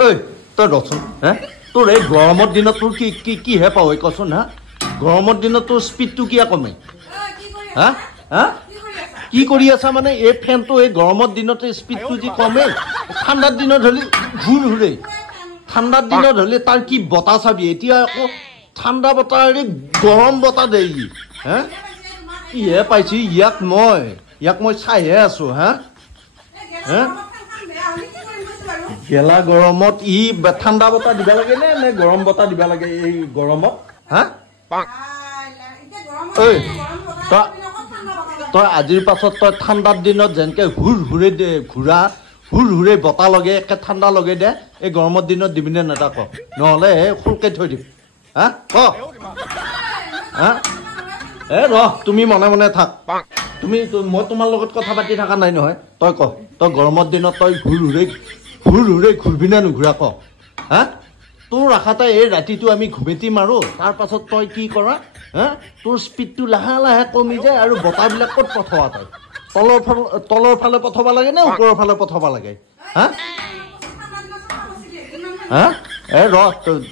ঐ তই ৰচোন হে তোৰ এই গৰমৰ দিনত তোৰ কিহে পাৱ কচোন হা গৰমৰ দিনত তোৰ স্পীডটো কিয় কমে হা হা কি কৰি আছা মানে এই ফেনটো এই গৰমৰ দিনতে স্পীডটো যি কমে ঠাণ্ডাৰ দিনত হ'লে ঘূৰ ঘূৰে ঠাণ্ডাৰ দিনত হ'লে তাৰ কি বতাহ চাবি এতিয়া আকৌ ঠাণ্ডা বতাহ গৰম বতাহ দে হা কিহে পাইছি ইয়াক মই চাইহে আছো হা হা গেলা গৰমত ঠাণ্ডা বতাহ দিব লাগে নে গৰম বতাহ দিব লাগে এই গৰমত হা ঐ তই আজিৰ পাছত তই ঠাণ্ডাৰ দিনত যেনেকে ঘূৰে বতাহ লগে একে ঠাণ্ডা লগে দে এই গৰমৰ দিনত দিবিনে নেতা ক নহ'লে খুলকে থৈ দিম হা ক হা তুমি মনে মনে থাক মই তোমাৰ লগত কথা পাতি থকা নাই নহয় তই ক তই গৰমৰ দিনত তই ঘূৰবি নে নুঘূৰা ক হা তোৰ আশাতে এই ৰাতিটো আমি ঘুমেটি মাৰো তাৰ পাছত তই কি কৰা হা তোৰ স্পীডটো লাহে লাহে কমি যায় আৰু বতাহবিলাক ক'ত পঠোৱা তই তলৰ ফালে পঠাব লাগে নে ওপৰৰ ফালে পঠাব লাগে হা হা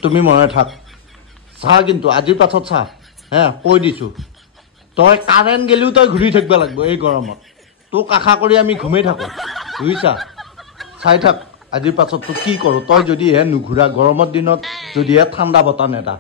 তুমি মনে থাক চাহ কিন্তু আজিৰ পাছত চাহ হে কৈ দিছোঁ তই কাৰেণ্ট গেলিও তই ঘূৰি থাকিব লাগিব এই গৰমত তোক আশা কৰি আমি ঘুমেই থাকোঁ বুজিছা চাই থাক আজিৰ পাছত তোক কি কৰোঁ তই যদিহে নুঘূৰা গৰমৰ দিনত যদিহে ঠাণ্ডা বতাহ নেদা